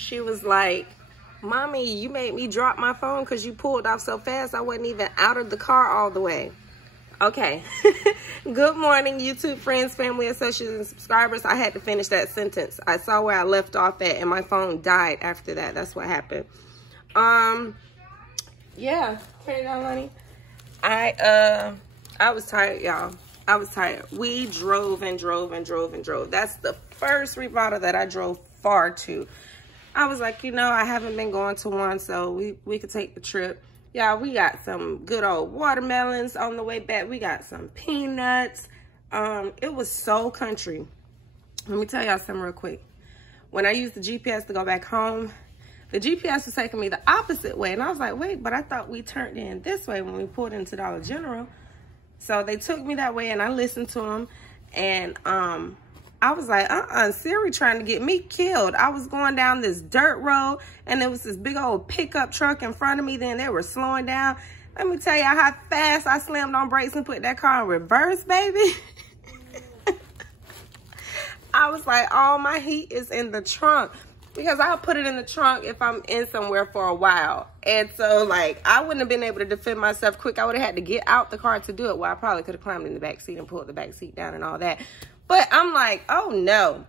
She was like, Mommy, you made me drop my phone because you pulled off so fast. I wasn't even out of the car all the way. Okay. Good morning, YouTube friends, family, associates, and subscribers. I had to finish that sentence. I saw where I left off at, and my phone died after that. That's what happened. Yeah. Turn it on, honey. I was tired, y'all. I was tired. We drove and drove and drove and drove. That's the first remodel that I drove far to. I was like, you know, I haven't been going to one, so we could take the trip. Y'all, we got some good old watermelons on the way back. We got some peanuts. It was so country. Let me tell y'all something real quick. When I used the GPS to go back home, the GPS was taking me the opposite way. And I was like, wait, but I thought we turned in this way when we pulled into Dollar General. So they took me that way, and I listened to them. And I was like, Siri trying to get me killed. I was going down this dirt road, and there was this big old pickup truck in front of me. Then they were slowing down. Let me tell you how fast I slammed on brakes and put that car in reverse, baby. I was like, oh, my heat is in the trunk. Because I'll put it in the trunk if I'm in somewhere for a while. And so, like, I wouldn't have been able to defend myself quick. I would have had to get out the car to do it. Well, I probably could have climbed in the back seat and pulled the back seat down and all that. But I'm like, oh, no.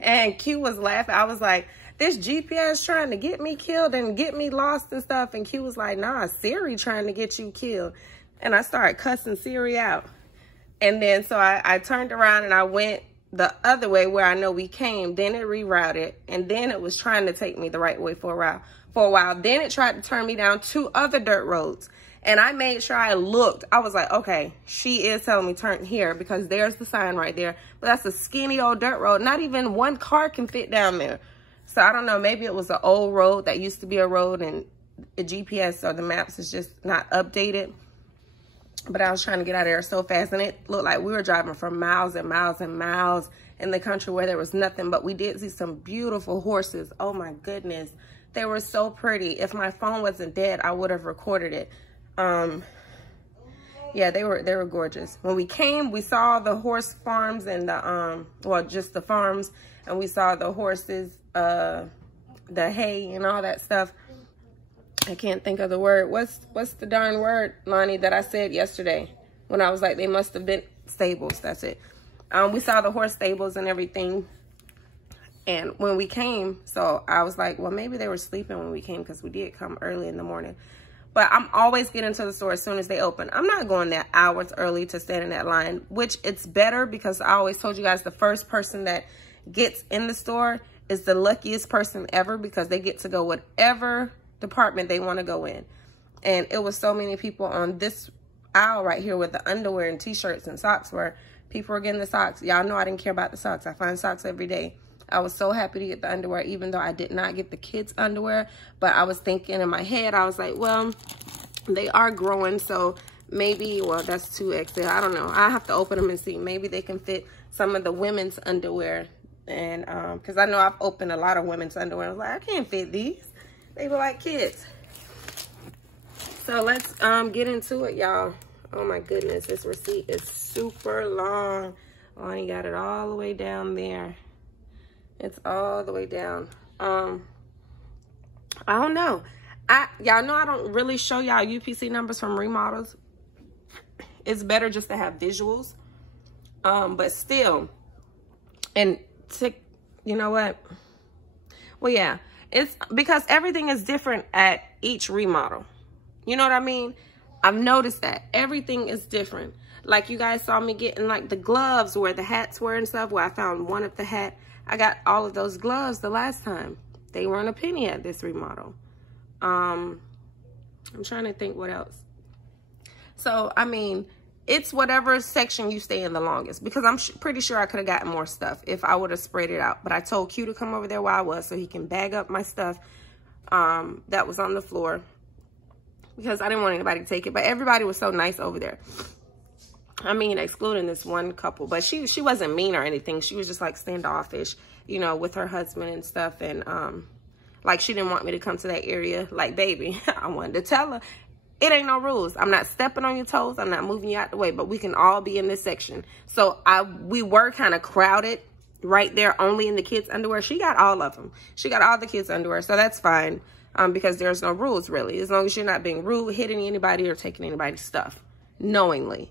And Q was laughing. I was like, this GPS trying to get me killed and get me lost and stuff. And Q was like, nah, Siri trying to get you killed. And I started cussing Siri out. And then so I turned around and I went the other way where I know we came. Then it rerouted, and then it was trying to take me the right way for a while. Then it tried to turn me down 2 other dirt roads, and I made sure I looked. I was like, okay, she is telling me turn here because there's the sign right there, but that's a skinny old dirt road. Not even one car can fit down there. So I don't know, maybe it was an old road that used to be a road, and the GPS or the maps is just not updated. But I was trying to get out of there so fast, and it looked like we were driving for miles and miles and miles in the country where there was nothing. But we did see some beautiful horses. Oh, my goodness. They were so pretty. If my phone wasn't dead, I would have recorded it. Yeah, they were gorgeous. When we came, we saw the horse farms and the, well, just the farms. And we saw the horses, the hay and all that stuff. I can't think of the word. What's the darn word, Lonnie, that I said yesterday when I was like, they must have been stables. That's it. We saw the horse stables and everything. And when we came, so I was like, well, maybe they were sleeping when we came because we did come early in the morning. But I'm always getting to the store as soon as they open. I'm not going there hours early to stand in that line, which it's better because I always told you guys the first person that gets in the store is the luckiest person ever because they get to go whatever department they want to go in. And it was so many people on this aisle right here with the underwear and t-shirts and socks where people were getting the socks. Y'all know I didn't care about the socks. I find socks every day. I was so happy to get the underwear, even though I did not get the kids underwear. But I was thinking in my head, I was like, well, they are growing, so maybe, well, that's 2XL. I don't know. I have to open them and see. Maybe they can fit some of the women's underwear. And because I know I've opened a lot of women's underwear. I was like, I can't fit these. They were like kids. So let's get into it, y'all. Oh my goodness, this receipt is super long. Lonnie got it all the way down there. It's all the way down. I don't know. Y'all know I don't really show y'all UPC numbers from remodels. It's better just to have visuals. But still, and you know what? Well, yeah. It's because everything is different at each remodel. You know what I mean? I've noticed that everything is different. Like you guys saw me getting like the gloves where the hats were and stuff, where I found one of the hat. I got all of those gloves the last time. They weren't a penny at this remodel. I'm trying to think what else. So, I mean, it's whatever section you stay in the longest, because I'm pretty sure I could have gotten more stuff if I would have spread it out. But I told Q to come over there where I was so he can bag up my stuff that was on the floor, because I didn't want anybody to take it. But everybody was so nice over there. I mean, excluding this one couple, but she wasn't mean or anything. She was just like standoffish, you know, with her husband and stuff. And like, she didn't want me to come to that area. Like, baby, I wanted to tell her, it ain't no rules. I'm not stepping on your toes. I'm not moving you out the way, but we can all be in this section. So we were kind of crowded right there only in the kids' underwear. She got all of them. She got all the kids' underwear, so that's fine, because there's no rules, really, as long as you're not being rude, hitting anybody, or taking anybody's stuff knowingly.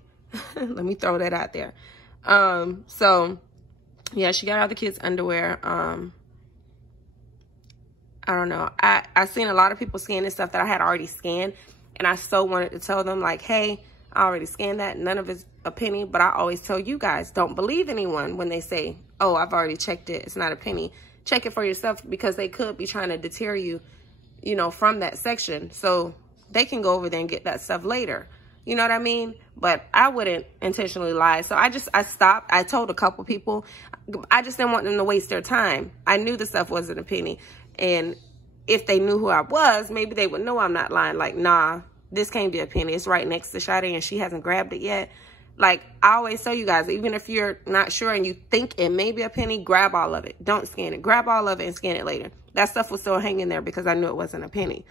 Let me throw that out there. So, yeah, she got all the kids' underwear. I don't know. I seen a lot of people scanning stuff that I had already scanned, and I so wanted to tell them, like, hey, I already scanned that. None of it's a penny. But I always tell you guys, don't believe anyone when they say, oh, I've already checked it, it's not a penny. Check it for yourself, because they could be trying to deter you, you know, from that section. So they can go over there and get that stuff later. You know what I mean? But I wouldn't intentionally lie. So I stopped. I told a couple people. I just didn't want them to waste their time. I knew the stuff wasn't a penny. And if they knew who I was, maybe they would know I'm not lying. Like, nah, this can't be a penny. It's right next to Sade and she hasn't grabbed it yet. Like, I always tell you guys, even if you're not sure and you think it may be a penny, grab all of it. Don't scan it. Grab all of it and scan it later. That stuff was still hanging there because I knew it wasn't a penny.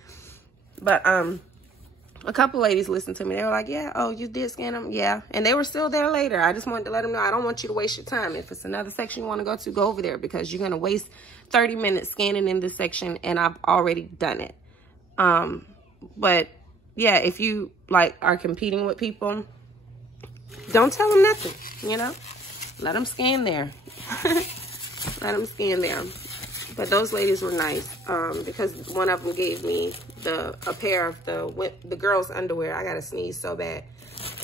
But a couple ladies listened to me. They were like, yeah, oh, you did scan them? Yeah. And they were still there later. I just wanted to let them know, I don't want you to waste your time. If it's another section you want to go over there, because you're going to waste 30 minutes scanning in this section, and I've already done it. But yeah, if you like are competing with people, don't tell them nothing, you know, let them scan there. Let them scan there. But those ladies were nice, because one of them gave me a pair of the girls' underwear. I gotta sneeze so bad,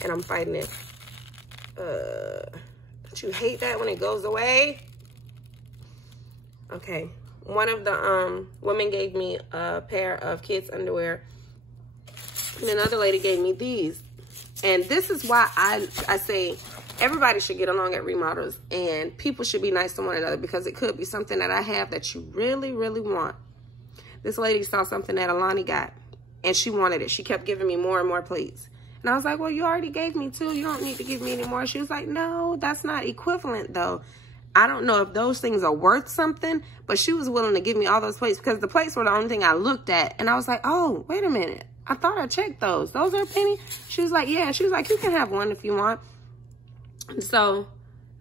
and I'm fighting it. Don't you hate that when it goes away? Okay, one of the women gave me a pair of kids' underwear, and another lady gave me these. And this is why I say everybody should get along at remodels, and people should be nice to one another, because it could be something that I have that you really, really want. This lady saw something that Alani got, and she wanted it. She kept giving me more and more plates. And I was like, well, you already gave me 2. You don't need to give me any more. She was like, no, that's not equivalent, though. I don't know if those things are worth something, but she was willing to give me all those plates, because the plates were the only thing I looked at. And I was like, oh, wait a minute. I thought I checked those. Those are a penny? She was like, yeah. She was like, you can have one if you want. And so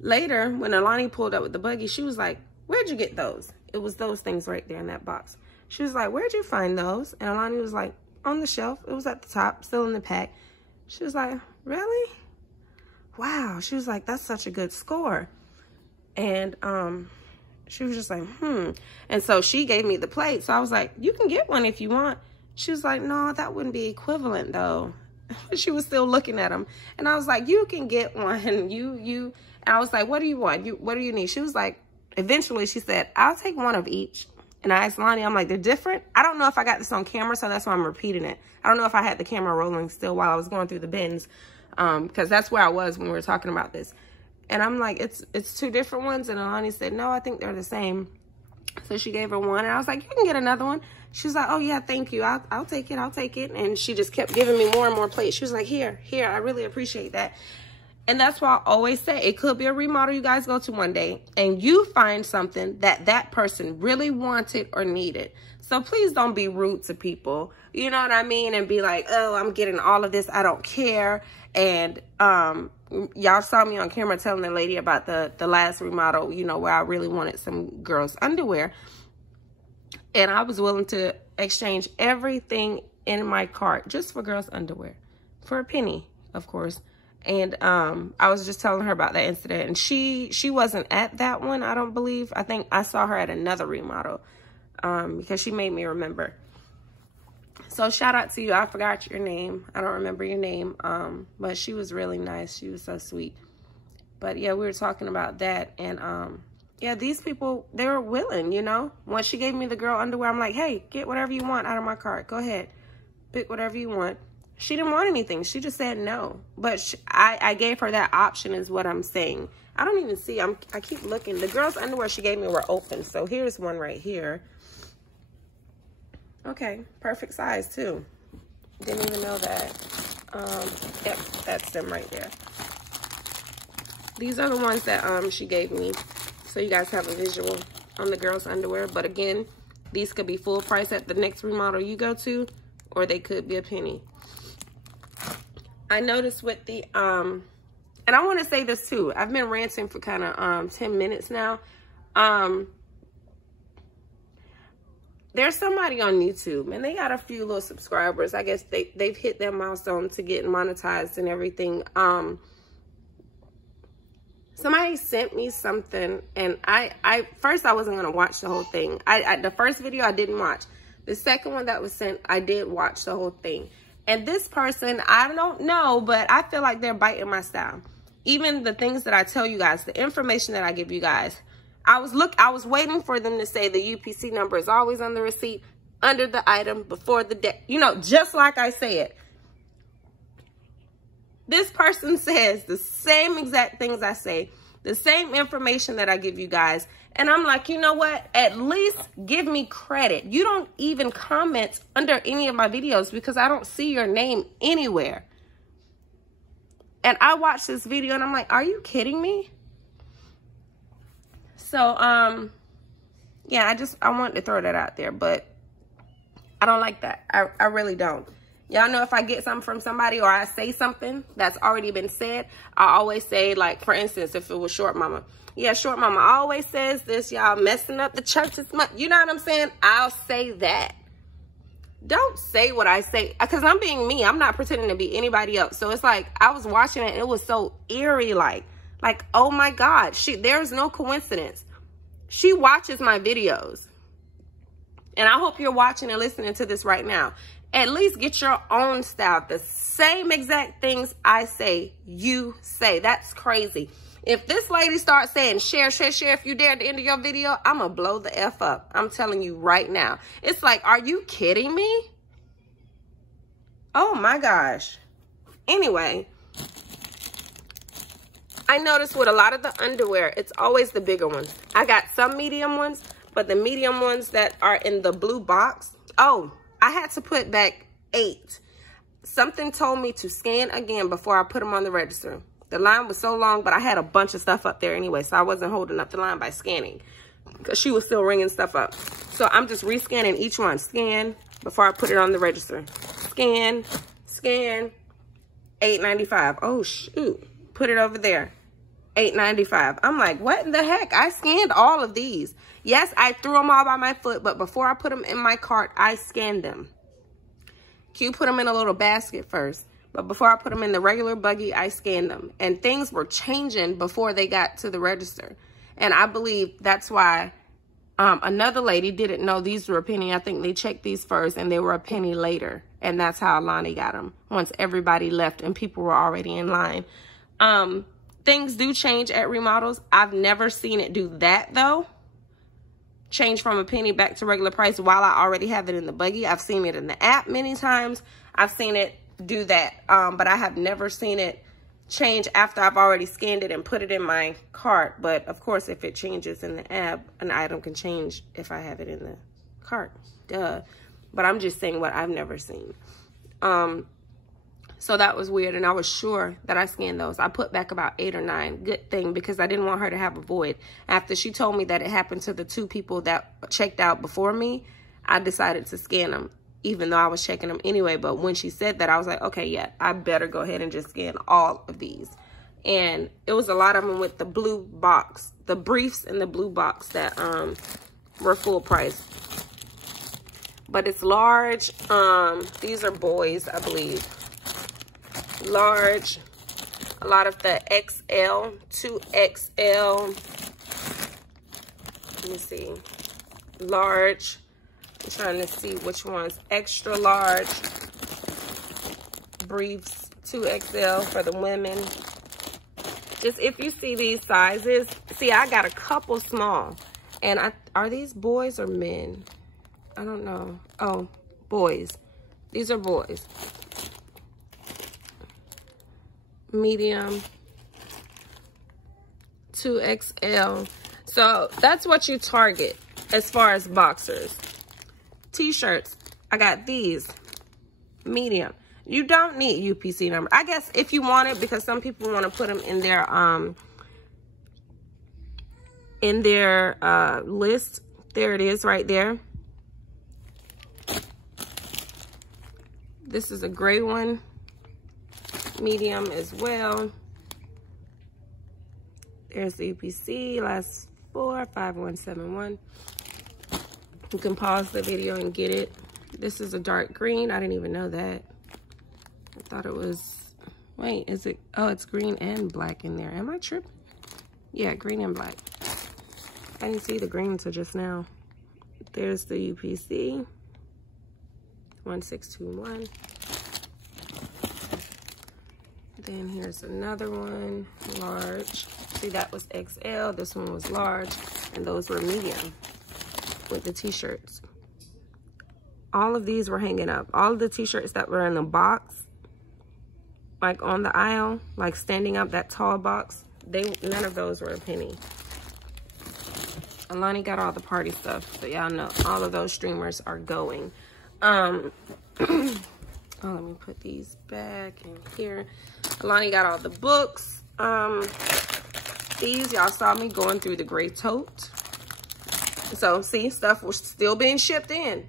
later, when Alani pulled up with the buggy, she was like, where'd you get those? It was those things right there in that box. She was like, where'd you find those? And Alani was like, on the shelf. It was at the top, still in the pack. She was like, really? Wow. She was like, that's such a good score. And she was just like, And so she gave me the plate. So I was like, you can get one if you want. She was like, no, that wouldn't be equivalent, though. She was still looking at them. And I was like, you can get one. And I was like, what do you want? What do you need? She was like, eventually she said, I'll take one of each. And I asked Lonnie, I'm like, they're different? I don't know if I got this on camera, so that's why I'm repeating it. I don't know if I had the camera rolling still while I was going through the bins, because that's where I was when we were talking about this. And I'm like, it's 2 different ones. And Alani said, no, I think they're the same. So she gave her one. And I was like, you can get another one. She was like, oh, yeah, thank you. I'll take it. I'll take it. And she just kept giving me more and more plates. She was like, here, I really appreciate that. And that's why I always say it could be a remodel you guys go to one day, and you find something that person really wanted or needed. So please don't be rude to people. You know what I mean? And be like, oh, I'm getting all of this. I don't care. And y'all saw me on camera telling the lady about the last remodel, you know, where I really wanted some girls' underwear. And I was willing to exchange everything in my cart just for girls' underwear. For a penny, of course. And I was just telling her about that incident. And she wasn't at that one, I don't believe. I think I saw her at another remodel because she made me remember. So shout out to you. I forgot your name. I don't remember your name. But she was really nice. She was so sweet. But yeah, we were talking about that. And yeah, these people, they were willing, you know. Once she gave me the girl underwear, I'm like, hey, get whatever you want out of my cart. Go ahead. Pick whatever you want. She didn't want anything. She just said no. But I gave her that option is what I'm saying. I don't even see. I keep looking. The girl's underwear she gave me were open. So here's one right here. Okay. Perfect size too. Didn't even know that. Yep. That's them right there. These are the ones that she gave me. So you guys have a visual on the girl's underwear. But again, these could be full price at the next remodel you go to. Or they could be a penny. I noticed with the, and I want to say this too. I've been ranting for kind of 10 minutes now. There's somebody on YouTube and they got a few little subscribers. I guess they've hit their milestone to get monetized and everything. Somebody sent me something, and I first I wasn't gonna watch the whole thing. The first video I didn't watch. The second one that was sent, I did watch the whole thing. And this person, I don't know, but I feel like they're biting my style. Even the things that I tell you guys, the information that I give you guys. I was waiting for them to say the UPC number is always on the receipt, under the item, before the day. You know, just like I said. This person says the same exact things I say, the same information that I give you guys. And I'm like, you know what? At least give me credit. You don't even comment under any of my videos because I don't see your name anywhere. And I watched this video and I'm like, are you kidding me? So, yeah, I wanted to throw that out there, but I don't like that. I really don't. Y'all know if I get something from somebody or I say something that's already been said, I always say, like, for instance, if it was Short Mama. Yeah, Short Mama always says this, y'all messing up the church this month. You know what I'm saying? I'll say that. Don't say what I say, because I'm being me. I'm not pretending to be anybody else. So it's like, I was watching it and it was so eerie, like, oh my God, there's no coincidence. She watches my videos. And I hope you're watching and listening to this right now. At least get your own style. The same exact things I say, you say. That's crazy. If this lady starts saying, share if you dare at the end of your video, I'm going to blow the F up. I'm telling you right now. It's like, are you kidding me? Oh my gosh. Anyway, I noticed with a lot of the underwear, it's always the bigger ones. I got some medium ones, but the medium ones that are in the blue box, oh, I had to put back 8. Something told me to scan again before I put them on the register. The line was so long, but I had a bunch of stuff up there anyway, so I wasn't holding up the line by scanning because she was still ringing stuff up. So I'm just rescanning each one. Scan before I put it on the register. Scan, $8.95. Oh, shoot. Put it over there. $8.95. I'm like, what in the heck? I scanned all of these. Yes, I threw them all by my foot, but before I put them in my cart, I scanned them. Q put them in a little basket first, but before I put them in the regular buggy, I scanned them. And things were changing before they got to the register. And I believe that's why another lady didn't know these were a penny. I think they checked these first and they were a penny later. And that's how Lonnie got them once everybody left and people were already in line. Things do change at remodels. I've never seen it do that though. Change from a penny back to regular price while I already have it in the buggy. I've seen it in the app many times. I've seen it do that. But I have never seen it change after I've already scanned it and put it in my cart. But of course, if it changes in the app, an item can change if I have it in the cart. Duh. But I'm just saying what I've never seen. So that was weird, and I was sure that I scanned those. I put back about 8 or 9. Good thing, because I didn't want her to have a void. After she told me that it happened to the 2 people that checked out before me, I decided to scan them, even though I was checking them anyway. But when she said that, I was like, okay, yeah, I better go ahead and just scan all of these. And it was a lot of them with the blue box, the briefs in the blue box that were full price. But it's large. These are boys, I believe. Large, a lot of the XL, 2XL, let me see, large, I'm trying to see which ones, extra large, briefs, 2XL for the women. Just if you see these sizes, see I got a couple small, and are these boys or men? I don't know. Oh, boys, these are boys. Medium, 2XL. So that's what you target as far as boxers. T-shirts, I got these, medium. You don't need UPC number. I guess if you want it, because some people want to put them in their list. There it is right there. This is a gray one. Medium as well. There's the UPC, last 664-5171. You can pause the video and get it. This is a dark green. I didn't even know that. I thought it was, wait, is it? Oh, it's green and black in there. Am I tripping? Yeah, green and black. I didn't see the green until just now. There's the UPC 1621. Then here's another one, large. See, that was XL. This one was large, and those were medium with the t-shirts. All of these were hanging up. All of the t-shirts that were in the box, like on the aisle, like standing up, that tall box, none of those were a penny. Alani got all the party stuff, so y'all know all of those streamers are going. Oh, let me put these back in here. Alani got all the books. These, y'all saw me going through the gray tote. So, see, stuff was still being shipped in.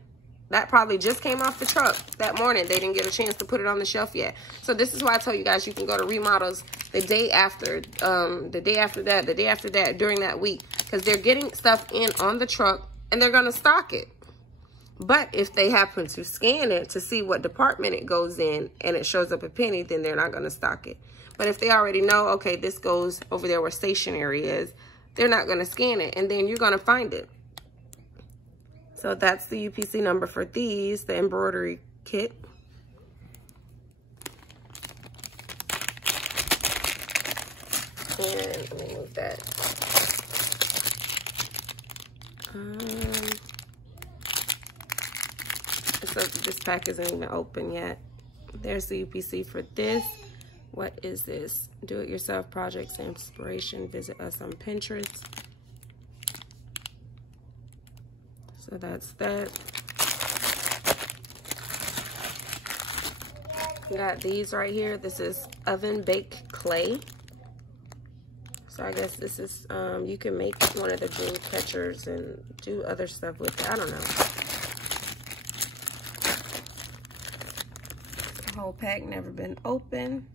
That probably just came off the truck that morning. They didn't get a chance to put it on the shelf yet. So this is why I tell you guys, you can go to Remodels the day after, the day after that, the day after that, during that week. Because they're getting stuff in on the truck, and they're going to stock it. But if they happen to scan it to see what department it goes in and it shows up a penny, then they're not going to stock it. But if they already know, okay, this goes over there where stationery is, they're not going to scan it, and then you're going to find it. So that's the UPC number for these, the embroidery kit. And let me move that. So this pack isn't even open yet. There's the UPC for this. What is this? Do-it-yourself projects and inspiration. Visit us on Pinterest. So that's that. Got these right here. This is oven baked clay. So I guess this is, you can make one of the dream catchers and do other stuff with it. I don't know. The whole pack never been open.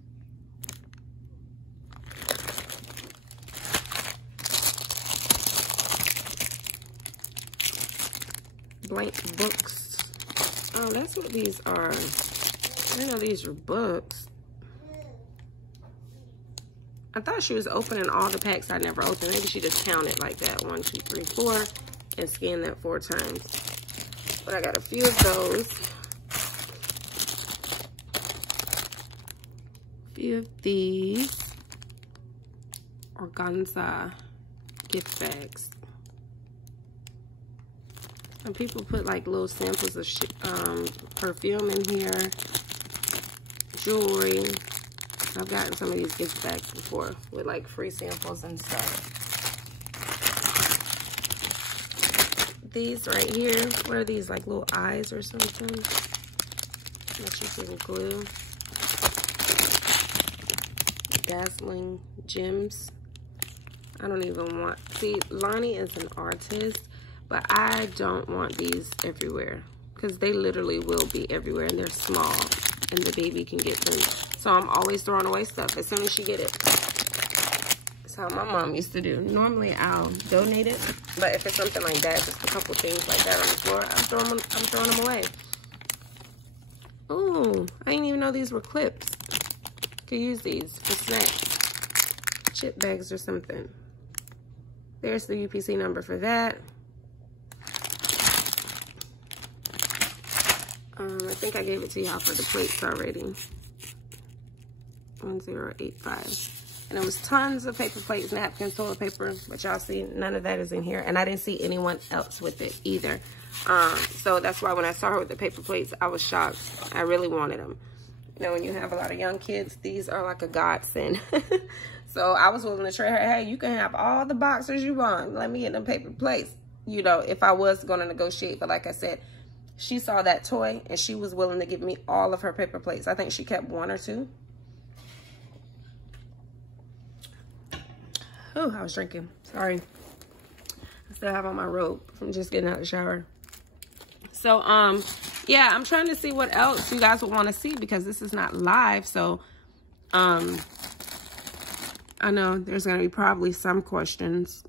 Blank books. Oh, that's what these are. I didn't know these were books. I thought she was opening all the packs I never opened. Maybe she just counted like that. 1, 2, 3, 4 and scanned that 4 times. But I got a few of those. A few of these organza gift bags. And people put like little samples of perfume in here, jewelry. I've gotten some of these gift bags before with like free samples and stuff. These right here, what are these, like little eyes or something that you can glue? Dazzling gems. I don't even want, see, Lonnie is an artist, but I don't want these everywhere because they literally will be everywhere and they're small and the baby can get them. So I'm always throwing away stuff as soon as she get it. That's how my mom used to do. Normally I'll donate it, but if it's something like that, just a couple things like that on the floor, I'm throwing them away. Oh, I didn't even know these were clips. Could use these for snacks, chip bags or something. There's the UPC number for that. I think I gave it to y'all for the plates already. 1085. And there was tons of paper plates, napkins, toilet paper, but y'all see none of that is in here. And I didn't see anyone else with it either. So that's why when I saw her with the paper plates, I was shocked. I really wanted them. You know, when you have a lot of young kids, these are like a godsend. So I was willing to trade her, hey, you can have all the boxers you want. Let me get them paper plates, you know, if I was going to negotiate. But like I said, she saw that toy and she was willing to give me all of her paper plates. I think she kept 1 or 2. Oh, I was drinking. Sorry. I still have on my robe from just getting out of the shower. So, yeah, I'm trying to see what else you guys would want to see because this is not live. So, I know there's going to be probably some questions.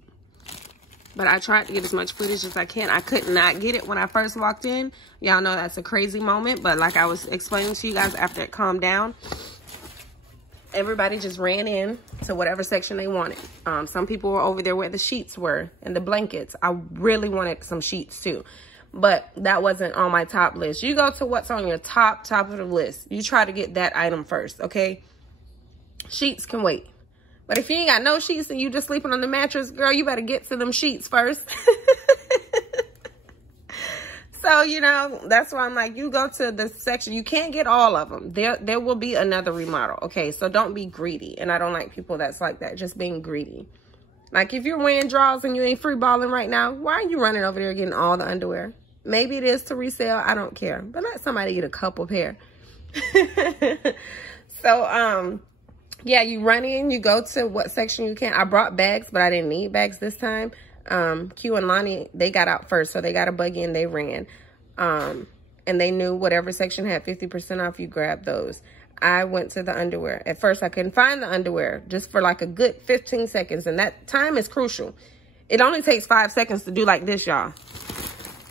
But I tried to get as much footage as I can. I could not get it when I first walked in. Y'all know that's a crazy moment. But like I was explaining to you guys, after it calmed down, everybody just ran in to whatever section they wanted. Some people were over there where the sheets were and the blankets. I really wanted some sheets too. But that wasn't on my top list. You go to what's on your top of the list. You try to get that item first, okay? Sheets can wait. But if you ain't got no sheets and you just sleeping on the mattress, girl, you better get to them sheets first. So, you know, that's why I'm like, you go to the section. You can't get all of them. There will be another remodel, okay? So don't be greedy. And I don't like people that's like that, just being greedy. Like, if you're wearing drawers and you ain't free balling right now, why are you running over there getting all the underwear? Maybe it is to resell. I don't care. But let somebody get a couple pair. So, yeah, you run in, you go to what section you can. I brought bags, but I didn't need bags this time. Q and Lonnie, they got out first, so they got a buggy and they ran. And they knew whatever section had 50% off, you grab those. I went to the underwear. At first, I couldn't find the underwear just for like a good 15 seconds, and that time is crucial. It only takes 5 seconds to do like this, y'all,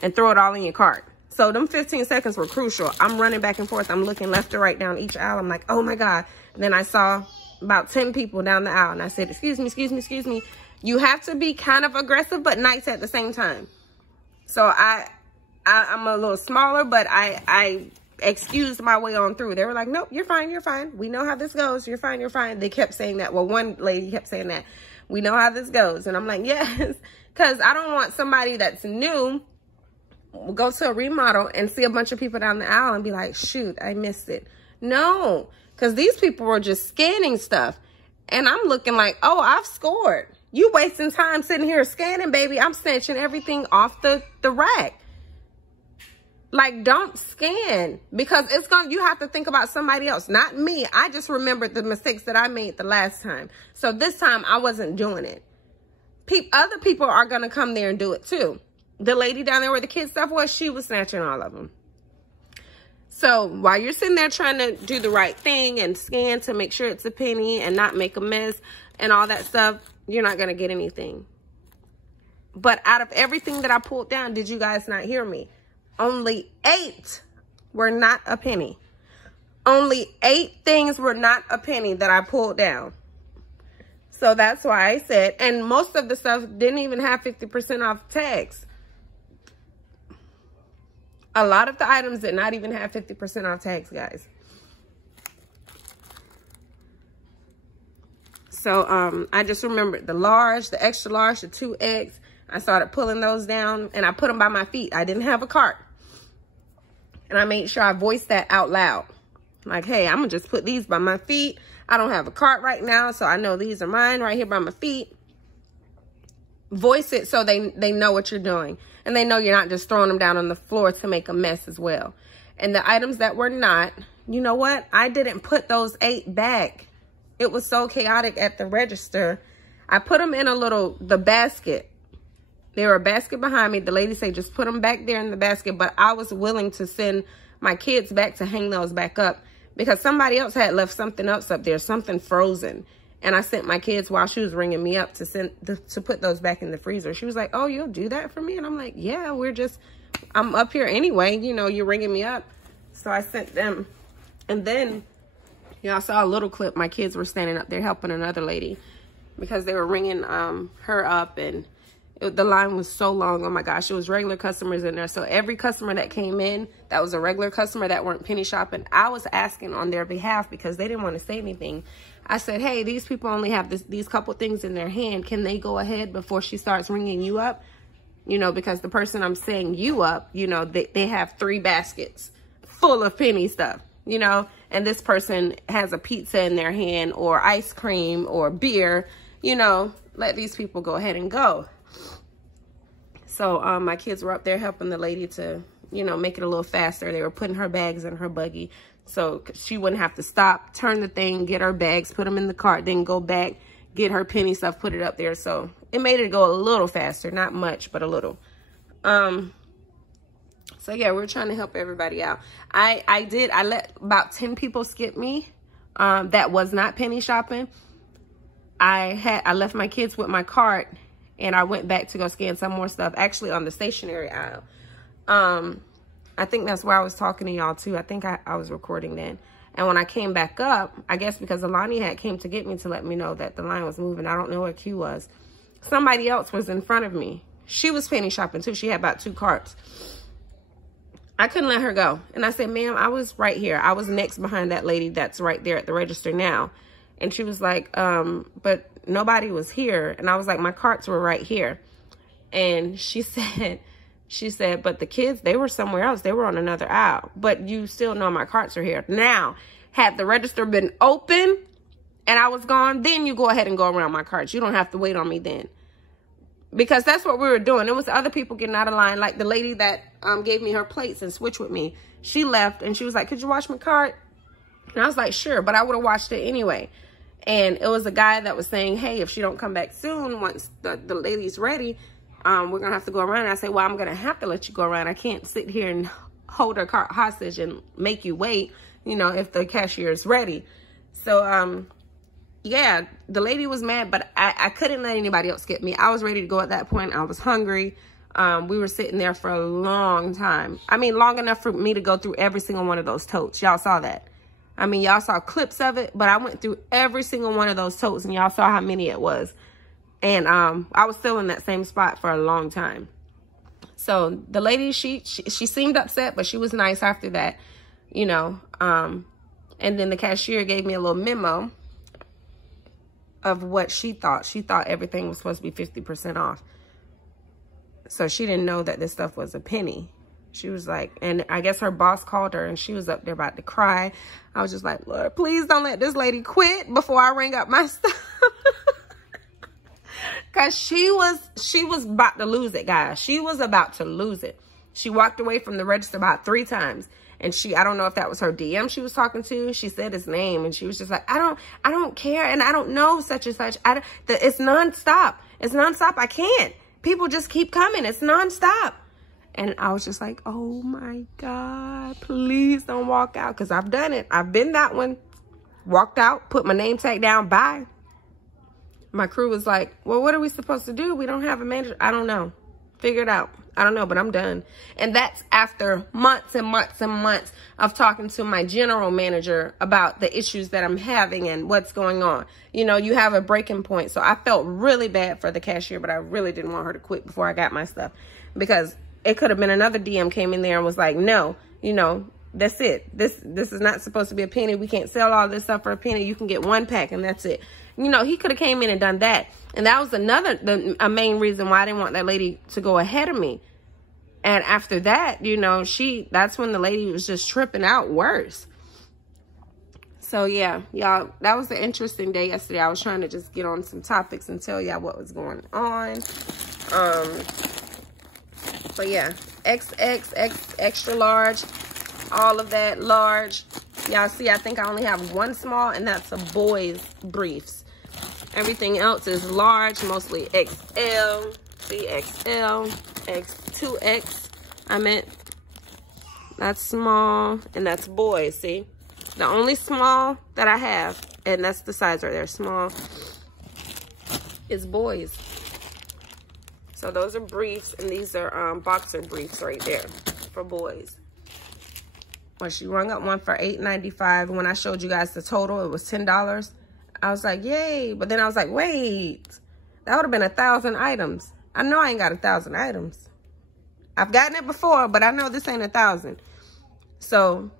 and throw it all in your cart. So them 15 seconds were crucial. I'm running back and forth. I'm looking left to right down each aisle. I'm like, oh my God. And then I saw about 10 people down the aisle, and I said, excuse me, excuse me, excuse me. You have to be kind of aggressive, but nice at the same time. So I'm a little smaller, but I excused my way on through. They were like, nope, you're fine, you're fine. We know how this goes. You're fine, you're fine. They kept saying that. Well, one lady kept saying that. We know how this goes. And I'm like, yes, because I don't want somebody that's new go to a remodel and see a bunch of people down the aisle and be like, shoot, I missed it. No, because these people were just scanning stuff. And I'm looking like, oh, I've scored. You wasting time sitting here scanning, baby. I'm snatching everything off the rack. Like, don't scan, because you have to think about somebody else, not me. I just remembered the mistakes that I made the last time. So this time I wasn't doing it. Other people are going to come there and do it too. The lady down there where the kids stuff was, she was snatching all of them. So while you're sitting there trying to do the right thing and scan to make sure it's a penny and not make a mess and all that stuff, you're not going to get anything. But out of everything that I pulled down, did you guys not hear me? Only 8 were not a penny. Only 8 things were not a penny that I pulled down. So that's why I said, and most of the stuff didn't even have 50% off tags. A lot of the items did not even have 50% off tags, guys. So I just remembered the large, the extra large, the 2X. I started pulling those down and I put them by my feet. I didn't have a cart. And I made sure I voiced that out loud. Like, hey, I'm going to just put these by my feet. I don't have a cart right now, so I know these are mine right here by my feet. Voice it so they know what you're doing. And they know you're not just throwing them down on the floor to make a mess as well. And the items that were not, you know what? I didn't put those 8 back. It was so chaotic at the register. I put them in the basket. There were a basket behind me. The lady said, just put them back there in the basket. But I was willing to send my kids back to hang those back up because somebody else had left something else up there, something frozen. And I sent my kids while she was ringing me up to put those back in the freezer. She was like, oh, you'll do that for me? And I'm like, yeah, I'm up here anyway. You know, you're ringing me up. So I sent them. And then y'all saw a little clip. My kids were standing up there helping another lady because they were ringing her up, and the line was so long. Oh my gosh, it was regular customers in there. So every customer that came in that was a regular customer that weren't penny shopping, I was asking on their behalf because they didn't want to say anything. I said, hey, these people only have these couple things in their hand. Can they go ahead before she starts ringing you up? You know, because the person I'm saying you up, you know, they have 3 baskets full of penny stuff, you know, and this person has a pizza in their hand or ice cream or beer, you know, let these people go ahead and go. So my kids were up there helping the lady to, you know, make it a little faster. They were putting her bags in her buggy so she wouldn't have to stop, turn the thing, get her bags, put them in the cart, then go back, get her penny stuff, put it up there. So it made it go a little faster, not much, but a little. So yeah, we're trying to help everybody out. I let about 10 people skip me that was not penny shopping. I left my kids with my cart, And I went back to go scan some more stuff, actually on the stationery aisle. I think that's where I was talking to y'all too. I think I was recording then. And when I came back up, I guess because Alani had came to get me to let me know that the line was moving. I don't know where Q was. Somebody else was in front of me. She was penny shopping too. She had about 2 carts. I couldn't let her go. And I said, ma'am, I was right here. I was next behind that lady that's right there at the register now. And she was like, but nobody was here. And I was like, my carts were right here. And she said, but the kids, they were somewhere else. They were on another aisle. But you still know my carts are here. Now, had the register been open and I was gone, then you go ahead and go around my carts. You don't have to wait on me then. Because that's what we were doing. It was other people getting out of line. Like the lady that gave me her plates and switched with me. She left and she was like, could you wash my cart? And I was like, sure. But I would have washed it anyway. And it was a guy that was saying, hey, if she don't come back soon, once the lady's ready, we're going to have to go around. And I say, well, I'm going to have to let you go around. I can't sit here and hold her cart hostage and make you wait, you know, if the cashier is ready. So, yeah, the lady was mad, but I couldn't let anybody else get me. I was ready to go at that point. I was hungry. We were sitting there for a long time. I mean, long enough for me to go through every single one of those totes. Y'all saw that. I mean, y'all saw clips of it, but I went through every single one of those totes and y'all saw how many it was. And I was still in that same spot for a long time. So the lady, she seemed upset, but she was nice after that, you know. And then the cashier gave me a little memo of what she thought. She thought everything was supposed to be 50% off. So she didn't know that this stuff was a penny. She was like, and I guess her boss called her and she was up there about to cry. I was just like, Lord, please don't let this lady quit before I ring up my stuff. Cause she was about to lose it, guys. She was about to lose it. She walked away from the register about 3 times. And I don't know if that was her DM she was talking to. She said his name and she was just like, I don't care. And I don't know such and such. It's nonstop. It's nonstop. I can't. People just keep coming. It's nonstop. And I was just like, oh my God, please don't walk out. Cause I've done it. I've been that one. Walked out, put my name tag down, bye. My crew was like, well, what are we supposed to do? We don't have a manager. I don't know. Figure it out. I don't know, but I'm done. And that's after months and months and months of talking to my general manager about the issues that I'm having and what's going on. You know, you have a breaking point. So I felt really bad for the cashier, but I really didn't want her to quit before I got my stuff. Because it could have been another DM came in there and was like, no, you know, that's it. This is not supposed to be a penny. We can't sell all this stuff for a penny. You can get 1 pack and that's it. You know, he could have came in and done that. And that was a main reason why I didn't want that lady to go ahead of me. And after that, you know, that's when the lady was just tripping out worse. So yeah, y'all, that was an interesting day yesterday. I was trying to just get on some topics and tell y'all what was going on. But yeah, XX, extra large, all of that large. Y'all see, I think I only have 1 small, and that's a boys briefs. Everything else is large, mostly XL, XL, X2X. I meant that's small, and that's boys, see? The only small that I have, and that's the size right there, small, is boys. So those are briefs, and these are boxer briefs right there for boys. When she rung up one for $8.95, when I showed you guys the total, it was $10. I was like, yay. But then I was like, wait, that would have been 1,000 items. I know I ain't got 1,000 items. I've gotten it before, but I know this ain't 1,000. So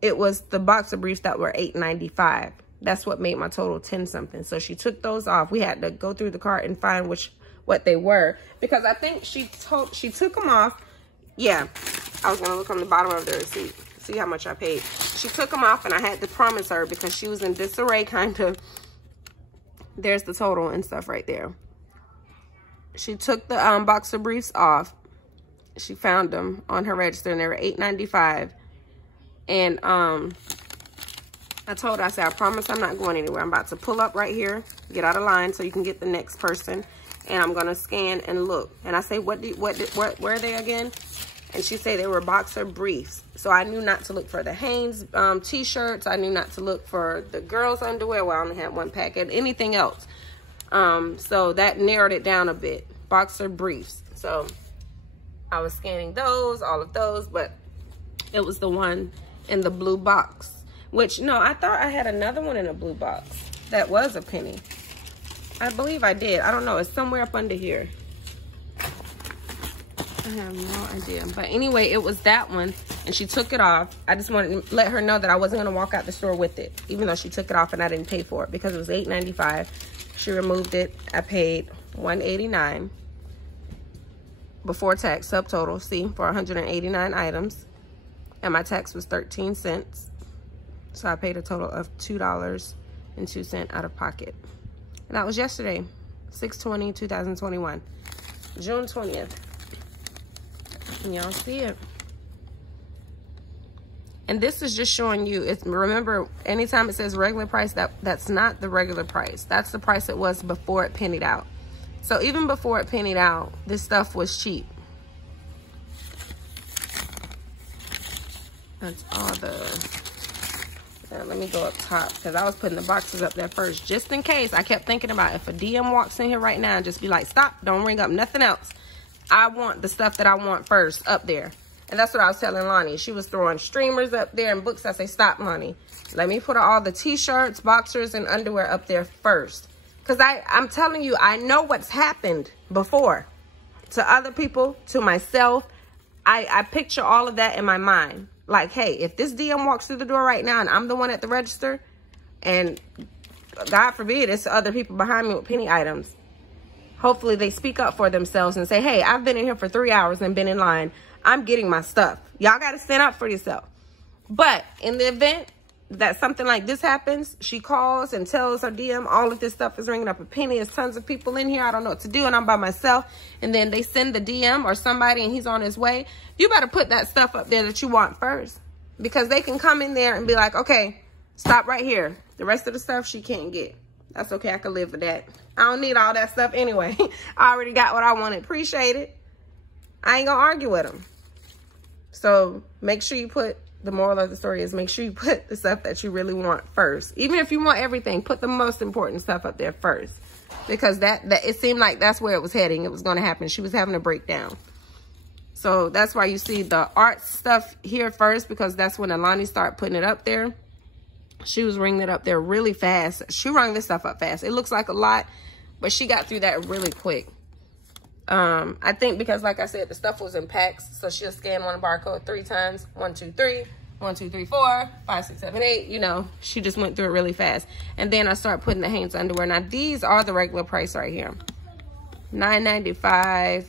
it was the boxer briefs that were $8.95. That's what made my total 10 something. So she took those off. We had to go through the cart and find what they were, because I think she took them off. Yeah, I was gonna look on the bottom of the receipt, see how much I paid. She took them off, and I had to promise her because she was in disarray, kind of. There's the total and stuff right there. She took the boxer briefs off. She found them on her register, and they were $8.95. And I told her, I said, I promise I'm not going anywhere. I'm about to pull up right here, get out of line so you can get the next person, and I'm gonna scan and look. And I say, where are they again? And she said they were boxer briefs. So I knew not to look for the Hanes t-shirts. I knew not to look for the girls' underwear. Well, I only had 1 packet. Anything else. So that narrowed it down a bit. boxer briefs. So I was scanning those, all of those, but it was the one in the blue box. Which, no, I thought I had another one in a blue box that was a penny. I believe I did. I don't know. It's somewhere up under here. I have no idea. But anyway, it was that one, and she took it off. I just wanted to let her know that I wasn't going to walk out the store with it, even though she took it off and I didn't pay for it because it was $8.95. She removed it. I paid $189 before tax, subtotal, see, for 189 items. And my tax was 13 cents. So I paid a total of $2.02 out of pocket. And that was yesterday, 6/20/2021, June 20th. And y'all see it. And this is just showing you, it's, remember, anytime it says regular price, that's not the regular price. That's the price it was before it pennied out. So even before it pennied out, this stuff was cheap. That's all the... let me go up top because I was putting the boxes up there first just in case. I kept thinking about if a DM walks in here right now and just be like, stop, don't ring up nothing else. I want the stuff that I want first up there. And that's what I was telling Lonnie. She was throwing streamers up there and books. I say, stop, Lonnie. Let me put all the t-shirts, boxers, and underwear up there first. Because I'm telling you, I know what's happened before. To other people, to myself. I picture all of that in my mind. Like, hey, if this DM walks through the door right now and I'm the one at the register, and God forbid it's other people behind me with penny items, hopefully they speak up for themselves and say, hey, I've been in here for 3 hours and been in line. I'm getting my stuff. Y'all got to stand up for yourself. But in the event that something like this happens, she calls and tells her DM, all of this stuff is ringing up a penny. There's tons of people in here. I don't know what to do, and I'm by myself. And then they send the DM or somebody and he's on his way. You better put that stuff up there that you want first, because they can come in there and be like, okay, stop right here. The rest of the stuff she can't get. That's okay. I can live with that. I don't need all that stuff anyway. I already got what I wanted. Appreciate it. I ain't gonna argue with them. So make sure you put, the moral of the story is make sure you put the stuff that you really want first. Even if you want everything, put the most important stuff up there first. Because that it seemed like that's where it was heading. It was going to happen. She was having a breakdown. So that's why you see the art stuff here first, because that's when Alani started putting it up there. She was ringing it up there really fast. She rung this stuff up fast. It looks like a lot, but she got through that really quick. I think because, like I said, the stuff was in packs, so she'll scan one barcode 3 times. 1, 2, 3, 1, 2, 3, 4, 5, 6, 7, 8. You know, she just went through it really fast. And then I started putting the Hanes underwear. Now these are the regular price right here, $9.95.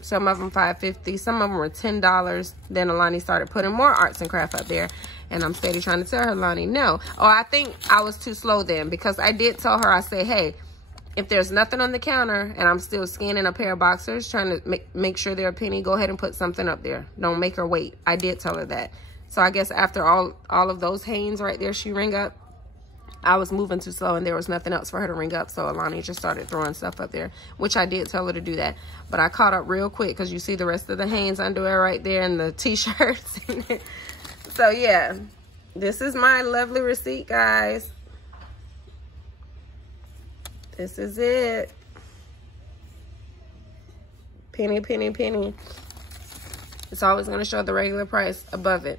Some of them $5.50. Some of them were $10. Then Alani started putting more arts and craft up there, and I'm steady trying to tell her, Alani, no. Oh, I think I was too slow then, because I did tell her, I say, hey, if there's nothing on the counter and I'm still scanning a pair of boxers, trying to make sure they're a penny, go ahead and put something up there. Don't make her wait. I did tell her that. So I guess after all of those Hanes right there she ring up, I was moving too slow and there was nothing else for her to ring up. So Alani just started throwing stuff up there, which I did tell her to do that. But I caught up real quick because you see the rest of the Hanes underwear right there and the t-shirts. So yeah, this is my lovely receipt, guys. This is it. Penny, penny, penny. It's always going to show the regular price above it.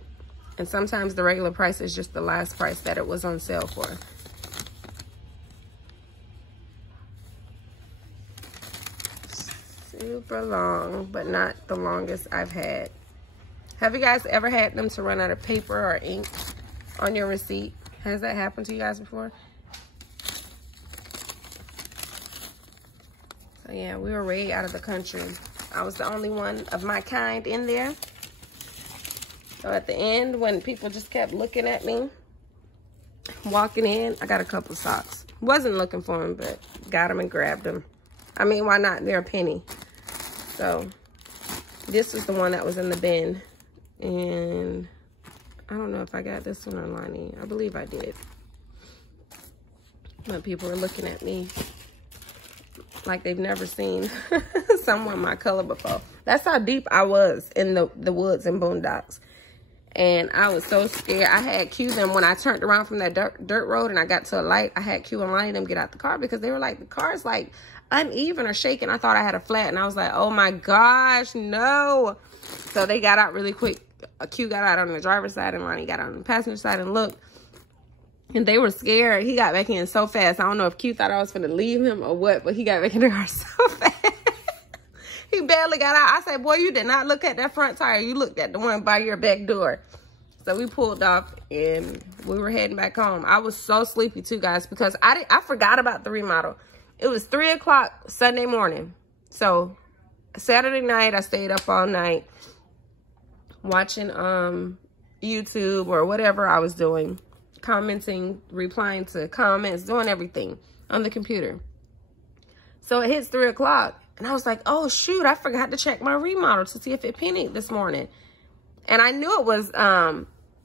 And sometimes the regular price is just the last price that it was on sale for. Super long, but not the longest I've had. Have you guys ever had them to run out of paper or ink on your receipt? Has that happened to you guys before? So yeah, we were way out of the country. I was the only one of my kind in there. So at the end, when people just kept looking at me, walking in, I got a couple socks. Wasn't looking for them, but got them and grabbed them. I mean, why not? They're a penny. So this is the one that was in the bin. And I don't know if I got this one online. I believe I did. But people are looking at me like they've never seen someone my color before. That's how deep I was in the woods and boondocks. And I was so scared. I had Q them when I turned around from that dirt road and I got to a light. I had Q and Lonnie them get out the car because they were like, the car's like uneven or shaking. I thought I had a flat, and I was like, oh my gosh, no. So they got out really quick. Q got out on the driver's side, and Lonnie got out on the passenger side and looked. And they were scared. He got back in so fast. I don't know if Q thought I was going to leave him or what, but he got back in the car so fast. He barely got out. I said, boy, you did not look at that front tire. You looked at the one by your back door. So we pulled off, and we were heading back home. I was so sleepy too, guys, because I forgot about the remodel. It was 3 o'clock Sunday morning. So Saturday night, I stayed up all night watching YouTube or whatever I was doing, commenting, replying to comments, doing everything on the computer. So it hits 3 o'clock, and I was like, oh shoot, I forgot to check my remodel to see if it pennied this morning. And I knew it was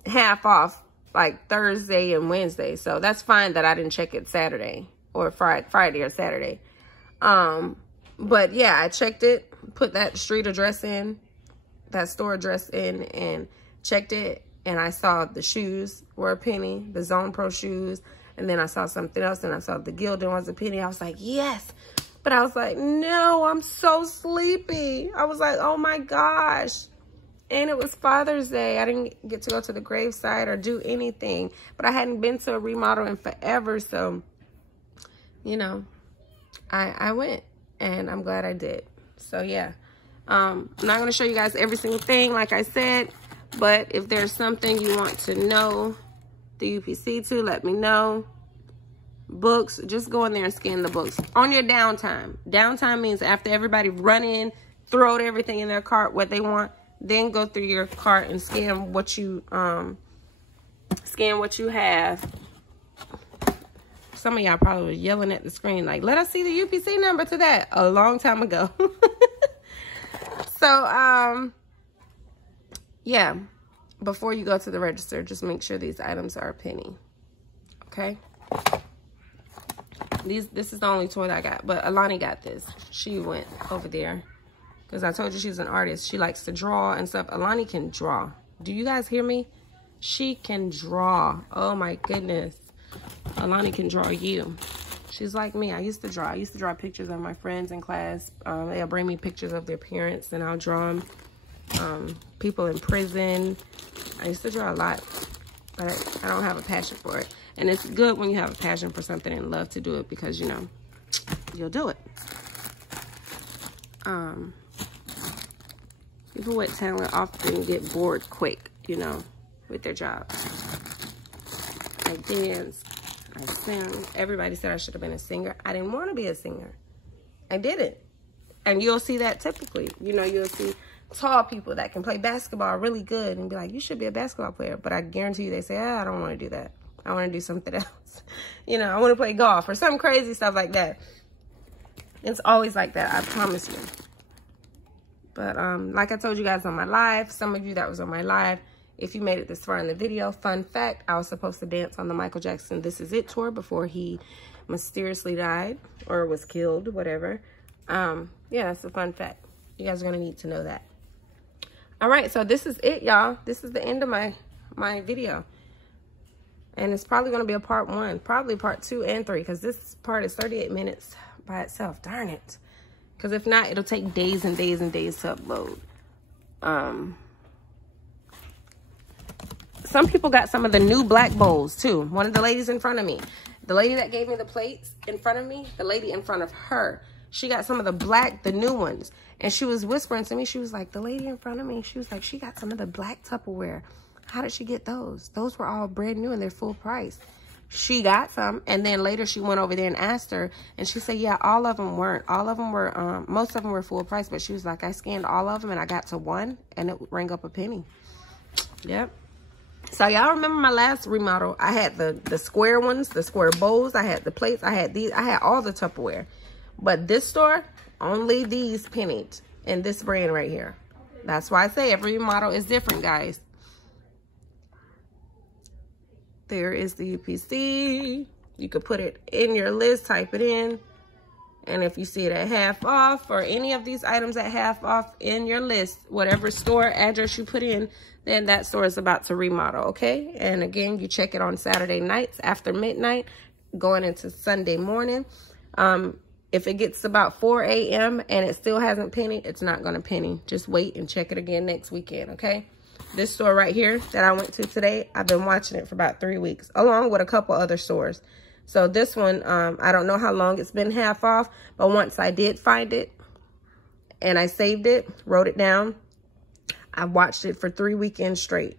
half off, like Thursday and Wednesday. So that's fine that I didn't check it Saturday or Friday or Saturday. But yeah, I checked it, put that street address in, that store address in, and checked it. And I saw the shoes were a penny, the Zone Pro shoes. And then I saw something else, and I saw the Gildan was a penny. I was like, yes. But I was like, no, I'm so sleepy. I was like, oh my gosh. And it was Father's Day. I didn't get to go to the graveside or do anything. But I hadn't been to a remodel in forever. So, you know, I went. And I'm glad I did. So, yeah. I'm not going to show you guys every single thing, like I said. But if there's something you want to know the UPC to, let me know. Books, just go in there and scan the books. On your downtime. Downtime means after everybody run in, throw everything in their cart, what they want. Then go through your cart and scan what you have. Some of y'all probably were yelling at the screen like, let us see the UPC number to that a long time ago. So, yeah, before you go to the register, just make sure these items are a penny. Okay? This is the only toy that I got, but Alani got this. She went over there because I told you she's an artist. She likes to draw and stuff. Alani can draw. Do you guys hear me? She can draw. Oh my goodness. Alani can draw you. She's like me. I used to draw. I used to draw pictures of my friends in class. They'll bring me pictures of their parents, and I'll draw them. People in prison. I used to draw a lot, but I don't have a passion for it. And it's good when you have a passion for something and love to do it, because, you know, you'll do it. People with talent often get bored quick, you know, with their job. I dance, I sing. Everybody said I should have been a singer. I didn't want to be a singer. I didn't. And you'll see that typically. You know, you'll see tall people that can play basketball really good and be like, you should be a basketball player. But I guarantee you they say, I don't want to do that. I want to do something else. You know, I want to play golf or some crazy stuff like that. It's always like that, I promise you. But like I told you guys on my live, some of you that was on my live, if you made it this far in the video, fun fact, I was supposed to dance on the Michael Jackson This Is It tour before he mysteriously died or was killed, whatever. Yeah, it's a fun fact. You guys are going to need to know that. All right, so this is it, y'all. This is the end of my video. And it's probably going to be a part 1, probably part 2 and 3, because this part is 38 minutes by itself. Darn it. Because if not, it'll take days and days and days to upload. Some people got some of the new black bowls, too. One of the ladies in front of me. The lady that gave me the plates in front of me, the lady in front of her, she got some of the black, the new ones. And she was whispering to me. She was like, the lady in front of me, she was like, she got some of the black Tupperware. How did she get those? Those were all brand new and they're full price. She got some, and then later she went over there and asked her, and she said, yeah, all of them weren't. All of them were, most of them were full price, but she was like, I scanned all of them and I got to one, and it rang up a penny. Yep. So y'all remember my last remodel? I had the square ones, the square bowls. I had the plates. I had these. I had all the Tupperware. But this store, only these pennied in this brand right here. That's why I say every remodel is different, guys. There is the UPC. You could put it in your list, type it in. And if you see it at half off or any of these items at half off in your list, whatever store address you put in, then that store is about to remodel, okay? And again, you check it on Saturday nights after midnight, going into Sunday morning. If it gets about 4 a.m. and it still hasn't pennied, it's not going to penny. Just wait and check it again next weekend, okay? This store right here that I went to today, I've been watching it for about 3 weeks, along with a couple other stores. So this one, I don't know how long it's been half off, but once I did find it and I saved it, wrote it down, I watched it for 3 weekends straight.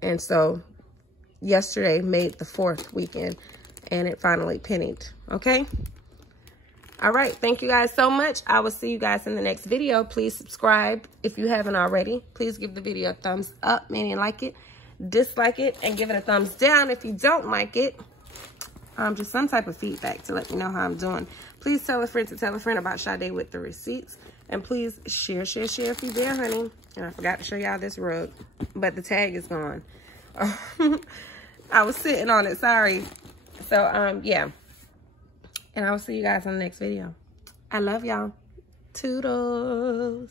And so yesterday made the 4th weekend and it finally pennied, okay? All right, thank you guys so much. I will see you guys in the next video. Please subscribe if you haven't already. Please give the video a thumbs up, meaning like it, dislike it, and give it a thumbs down if you don't like it. Just some type of feedback to let me know how I'm doing. Please tell a friend to tell a friend about Sade with the receipts. And please share if you're there, honey. And I forgot to show y'all this rug, but the tag is gone. I was sitting on it, sorry. So, yeah. And I will see you guys on the next video. I love y'all. Toodles.